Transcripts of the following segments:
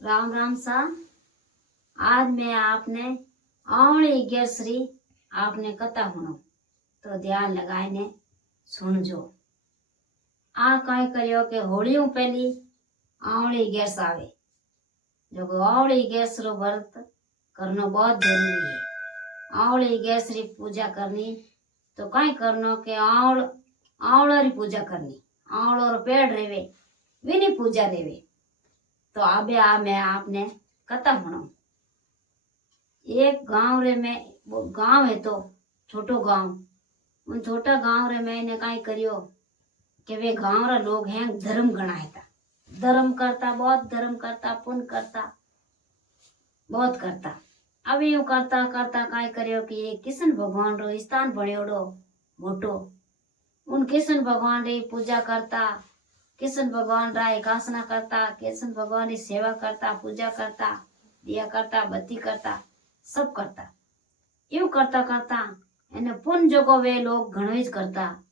राम राम सा। आज मैं आपने आवड़ी गेसरी आपने कथा सुनो तो ध्यान लगाने सुनजो। आ कई करियो के होलियों पहली आवड़ी गैस आवे जो आवड़ी गैस रो व्रत करना बहुत जरूरी है। आवड़ी गैस री पूजा करनी तो कई करनो के आवड़ा री पूजा करनी, आवड़ो रो पेड़ रेवे विनी पूजा रेवे। तो अबे आ मैं आपने कथा सुनाऊं। एक गांव रे में वो गांव है तो छोटो गांव, उन छोटा गांव रे मैंने कई करियो कि वे गांव रा लोग हैं धर्म गणाए था, धर्म करता बहुत धर्म करता पुण्य करता बहुत करता। अब यूं करता करता कई करियो कि ये कृष्ण भगवान रो स्थान बणियोड़ो मोटो, उन कृष्ण भगवान री पूजा करता, कृष्ण भगवान रा उपासना करता, कृष्ण भगवान की सेवा करता, पूजा करता, दिया करता, बत्ती करता, सब करता। यूं करता करता एने पुण्य जोगो वे लोग घणो ही करता।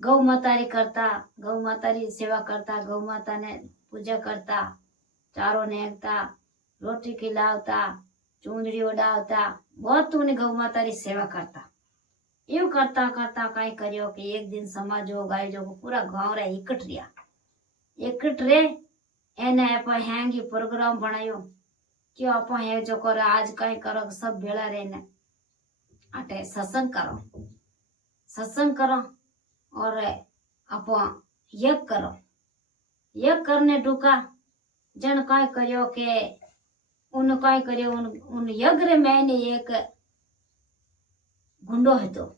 गौ माता री करता, गौ माता री सेवा करता, गौ माता ने पूजा करता, चारो नेकता, रोटी खिलावता, चूंदड़ी उड़ावता, बहुत उन्हें गौ माता री सेवा करता। यूं करता करता कई करियो कि एक दिन समाज हो गाय जो पूरा गांव रे इकट रे एने अपन हैंगी प्रोग्राम बनायो कि अपन है जो कर आज कई करो सब भेड़ा रहने अटे सत्संग करो और अपन यज्ञ करो। यज्ञ करने ढुका जन कई करियो के उन कई करियो उन यज्ञ रे मैंने एक गुंडो है तो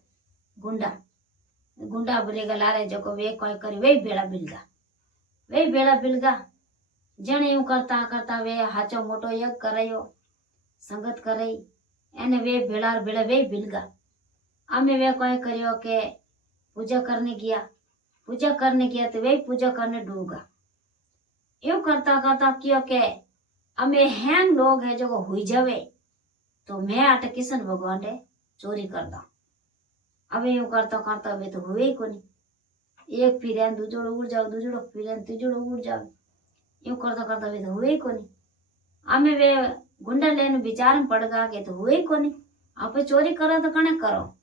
गुंडा बोलेगा लारे जो को वे कई करी वे बेड़ा बिलगा जन यूं करता करता वे हाचो मोटो यज्ञ करायो संगत कराई एने वे भेड़ा वे बिलगा। हमें वे कई करियो के पूजा करने गया तो वे पूजा करने डूबगा। यूं करता करता क्यों के हमें हैं लोग है जो हुई जावे तो मैं आटे किशन भगवान ने चोरी कर दा। अब यूं करता करता वे तो हुए ही कोनी, एक फिर दूजोड़ो उड़ जाओ, दूजोड़ो फिर तीजोड़ो उड़ जाओ, यूं करता करता वे तो हुए ही कोनी। हमें वे गुंडा लेने विचार में पड़ गा के तो हुए ही कोनी, आप चोरी करो तो कने करो।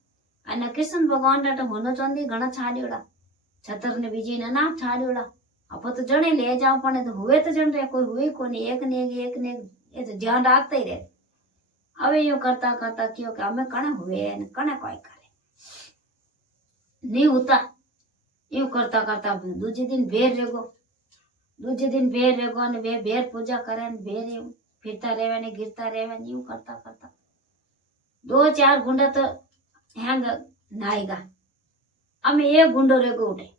अने कृष्ण भगवान ने तो होनो चांदी घना छाड़ियोड़ा, छतर ने बीजी ने ना छाड़ियोड़ा, आप तो जने ले जाओ पण तो हुए तो जन रे कोई हुए कोनी, एक ने ये तो ध्यान रखते ही रहे। अब यूं करता करता क्यों कि हमें कने हुए ने कने कोई करे नहीं होता। यूं करता करता दूसरे दिन बेर रेगो ने वे बेर पूजा करे ने बेर फिरता रेवे ने गिरता रेवे ने। यूं करता करता 2-4 गुंडा तो हैंग नाएगा, हमें एक गुंडो रेगो उठे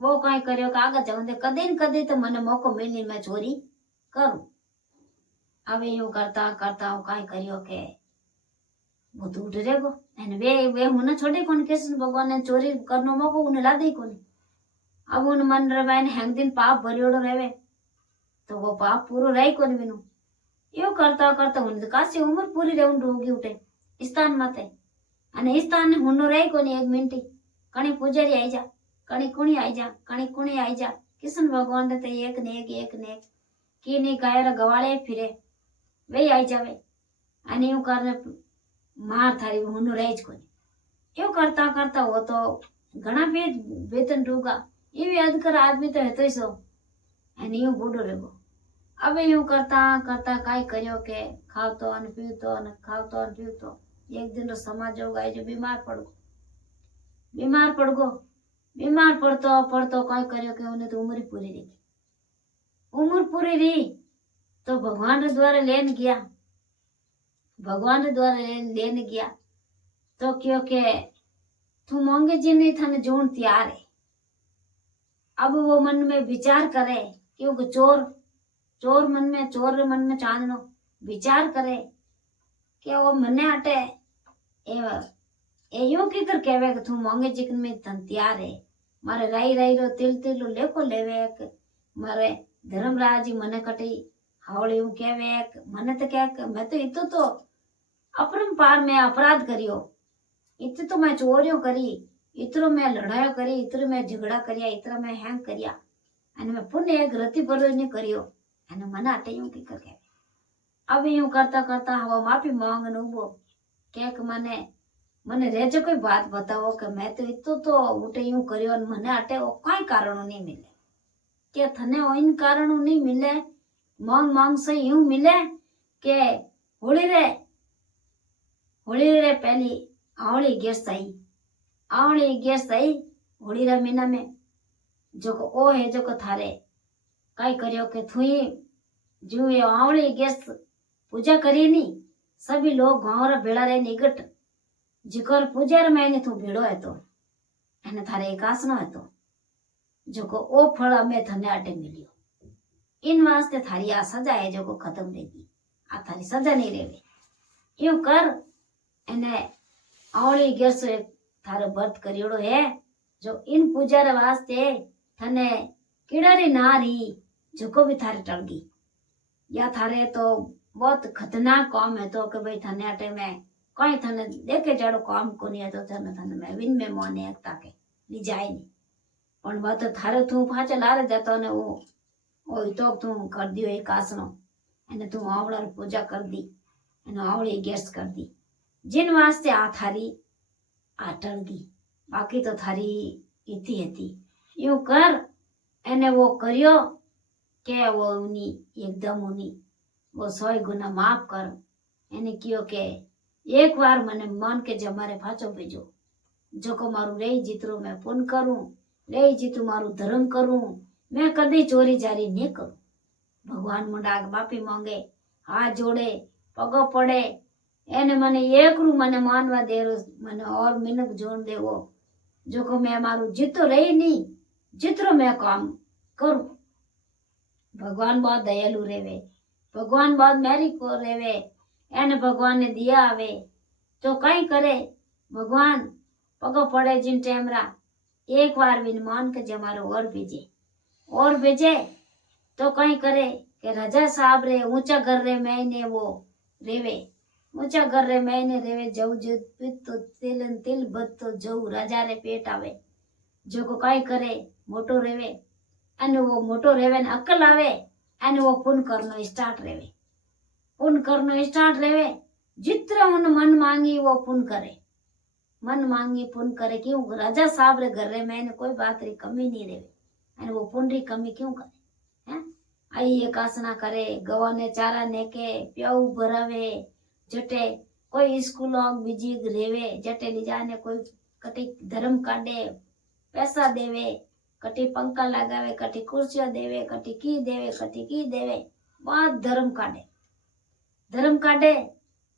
वो कई करियो कि आगे जाऊंदे कदी न कदी तो मने मौको मिली मैं चोरी करूं। अब यूं करता करता वो कई करियो के वो तो उठ रेगो एने वे मुने छोड़े कोन कृष्ण भगवान ने चोरी करनो मौको उन्हें ला दे कोनी। अब उन मन रे मैंने हैंग दिन पाप भरियोड़ो रेवे तो वो पाप पूरो रही कोनी बिनु। यो करता करता उन कासी उम्र पूरी रे उन होगी उठे स्थान माते अने स्थान ने हुनो रही कोनी। एक मिनट कणी पुजारी आई जा, कणी कुणी आई जा कृष्ण भगवान ने तो एक ने एक की नहीं गायर गवाले फिरे वे आई जावे अने यूं करने मार थारी हुनो रही कोनी। यो करता करता वो तो घना वेतन डूगा ये अधकर आदमी तो है तो सो अने यूं बूढ़ो रेगो। अब यूं करता करता काई करियो के खावतो अने पीवतो एक दिन तो समाज होगा जो बीमार पड़तो काई करियो के उन्हें तो उम्र पूरी रही तो भगवान रे द्वारा लेन गया तो क्यों के तू मांगे जी नहीं थाने जोन तैयार है। अब वो मन में विचार करे क्योंकि चोर मन में चांदनो विचार करे कि वो मने हटे एयो की कर कहवे कि तू मांगे चिकन में तन तैयार है मारे राई रो तिल लेको लेवे एक मारे धर्मराज जी मने कटी हावड़ी ऊ कहवे एक मने तो कह मैं तो इतो तो अपरंपार में अपराध करियो, इतो तो मैं चोरियों करी, इतरो मैं लड़ाई करी, इतरो मैं झगड़ा करिया, इतरो मैं हैंग करिया अने मैं पुण्य एक रति पर ने करियो એને મને આટે यूं की करके अब यूं करता करता हवा माफी मांगने उबो के मने मने रेजो कोई बात बताओ कि मैं तो इतो तो उठे यूं करियो ने मने आटे कोई कारण नहीं मिले के थने इन कारण नहीं मिले मांग मांग से यूं मिले के होली रे पहली आवली गैस आई होली रे महीना में जो को ओ है जो को थारे कई करियो के थुई जो ये आवली गैस पूजा करी नी सभी लोग गांव रा भेड़ा रे निकट जिकर पूजा रे मैंने तू भेड़ो है तो एने थारे एकासनो है तो जो को ओ फल हमें थने आटे मिलियो इन वास्ते थारी आ सजा है जो को खत्म रहेगी आ थारी सजा नहीं रेवे यूं कर एने आवली गैस थारे व्रत करियोड़ो है जो इन पूजा रे वास्ते थने किड़ारी नारी जो को भी थारे टलगी या थारे तो बहुत खतरनाक काम है तो कि भाई थने अटे में कहीं थने देखे जाड़ो काम को नहीं है तो थने थने में विन में मोने एक ताके ली जाए नहीं पण बात थारे तू पाछे लारे जातो ने वो तो तू कर दियो एक आसनो एने तू आवड़ा पूजा कर दी एने आवड़ी गैस कर दी जिन वास्ते आ थारी आ टलगी बाकी तो थारी इति हती यूं कर एने वो करियो के वो उनी एकदम उनी वो 100 गुना माफ कर एने कियो के एक बार मने मन के जमारे पाछो भेजो जो को मारू रे जितरो मैं पुण्य करूं रे जितु मारू धर्म करूं मैं कदी चोरी जारी नहीं करूं भगवान मुंडाग माफी मांगे हाथ जोड़े पगो पड़े एने मने एक रू मने मानवा दे मने और मिनक जोड़ देवो जो को मैं मारू जितो रही नहीं जितरो मैं काम करूं भगवान बहुत दयालु रेवे भगवान बहुत मेरी को रेवे एने भगवान ने दिया आवे तो कई करे भगवान पगो पड़े जिन टेमरा एक बार भी मान के जमारो और भेजे तो कई करे के राजा साहब रे ऊंचा घर रे मैंने वो रेवे ऊंचा घर रे मैंने रेवे जऊ जो तो तिलन तिल बद तो जऊ राजा रे पेट आवे जो को कई करे मोटो रेवे अने वो मोटो रेवे ने अकल आवे अने वो पुण्य करनो स्टार्ट रेवे जितना उन मन मांगी वो पुण्य करे क्यों राजा साहब रे घर रे मैंने कोई बात री कमी नहीं रेवे अने वो पुण्य री कमी क्यों करे हैं आई एकासना करे गवा ने चारा ने के प्याऊ भरावे जटे कोई स्कूल बीजी रेवे जटे ली जाने कोई कटी धर्म काटे पैसा देवे कटी पंखा लगावे कटी कुर्सियां देवे कटी की देवे बहुत धर्म काटे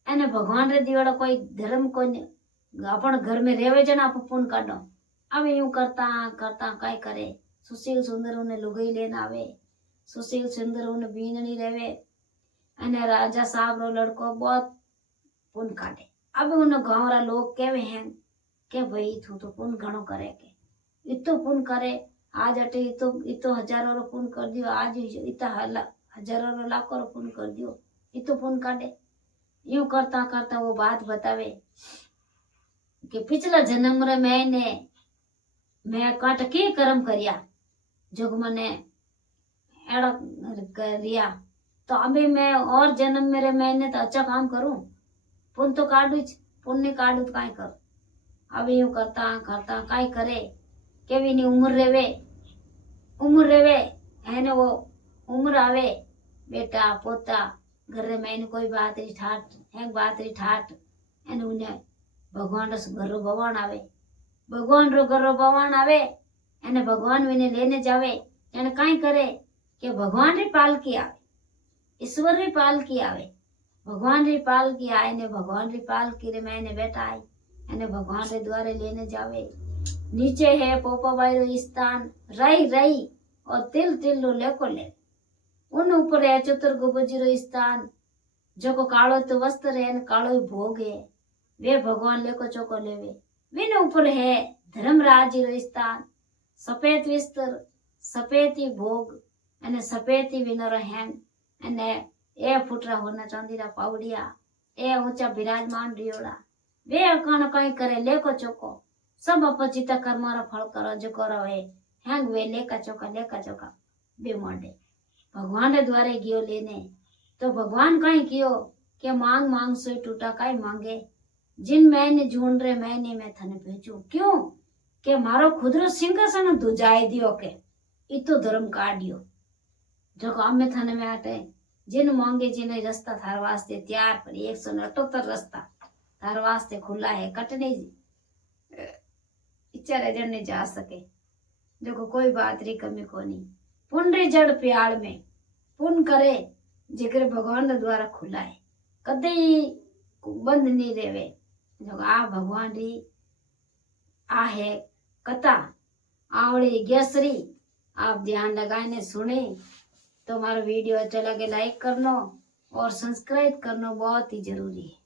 एने भगवान रे दिवाड़ा कोई धर्म कोई अपन घर में रेवे जना पुण्य काटो अब यूं करता काय करे सुशील सुंदर उन्हें लुगाई लेना आवे सुशील सुंदर उन्हें बीननी रेवे एने राजा साहब रो लड़को बहुत पुण्य काटे अब उन गांव रा लोग केवे हैं के भाई तू तो पुण्य घणो करे के इतो पुण्य करे आज अटे इतो हजारों रो पुण्य कर दियो आज इता हजारों रो लाखों रो पुण्य कर दियो इतो पुण्य काटे यूं करता वो बात बतावे कि पिछला जन्म रे मैं काट के कर्म करिया जो मने एड़ा करिया तो अभी मैं और जन्म मेरे मैंने तो अच्छा काम करूं पुण्य तो पुण्य काटू तो काय करूं अभी यूं करता काय करे केवी नी उम्र रेवे है वो उम्र आवे बेटा पोता घर रे मैंने कोई बात री ठाट एने उन्हें भगवान रो घर रो भगवान आवे एने भगवान विने लेने जावे एने काई करे के भगवान री पालकी आवे ईश्वर री पालकी आवे भगवान री पालकी आए ने भगवान री पालकी रे मैंने बेटा आई एने भगवान रे द्वारे लेने जावे नीचे है पोपाबाई रो स्थान रही और तिल लो लेको ले उन ऊपर है चतुर्गुबजी रो स्थान जो को कालो तो वस्त्र है न कालो भोग है वे भगवान लेको चोको लेवे विन ऊपर है धर्मराज रो स्थान सफेद विस्त्र सफेदी भोग अने सफेदी विनर हैन अने ए फुटरा होना चांदीरा पावड़िया ए ऊंचा विराजमान रियोड़ा वे अकान कई करे लेको चोको सब अपचिता कर्मारा फल करो जो करो है हैंग वे लेका चोका बे मोडे भगवान रे द्वारे गयो लेने तो भगवान कहीं कियो के मांग मांग सोई टूटा काई मांगे जिन मैंने ढूंढ रे मैंने मैं थने भेजू क्यों के मारो खुद रो सिंहासन दुजाई दियो के इतो धर्म काढ़ियो जो काम में थने में आटे जिन मांगे जिन रास्ता थार वास्ते तैयार पर 178 रास्ता थार वास्ते खुला है कटने इच्छा रजन ने जा सके जो कोई बात री कमी कोनी पुन री जड़ प्याल में पुन करे जिक्र भगवान रे द्वारा खुला है कदे बंद नहीं रेवे जो आ भगवान री आ है कथा आवड़ी गैसरी आप ध्यान लगाने सुने तो हमारा वीडियो अच्छा लगे लाइक करना और सब्सक्राइब करना बहुत ही जरूरी है।